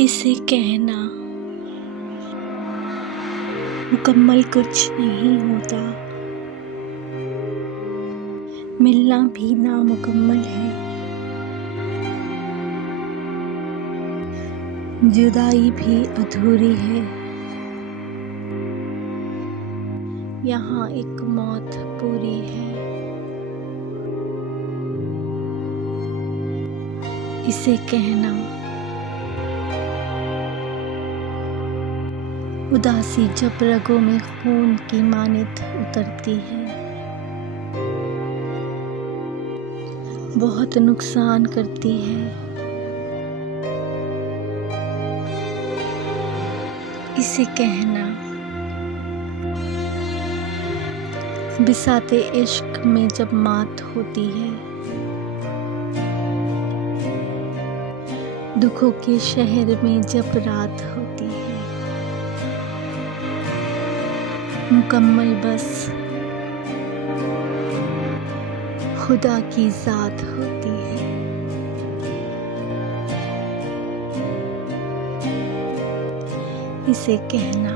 इसे कहना मुकम्मल कुछ नहीं होता, मिलना भी नामुकम्मल है। जुदाई भी अधूरी है, यहाँ एक मौत पूरी है। इसे कहना उदासी जब रगों में खून की मानित उतरती है, बहुत नुकसान करती है। इसे कहना बिसाते इश्क में जब मात होती है, दुखों के शहर में जब रात होती है, मुकम्मल बस खुदा की ज़ात होती है। इसे कहना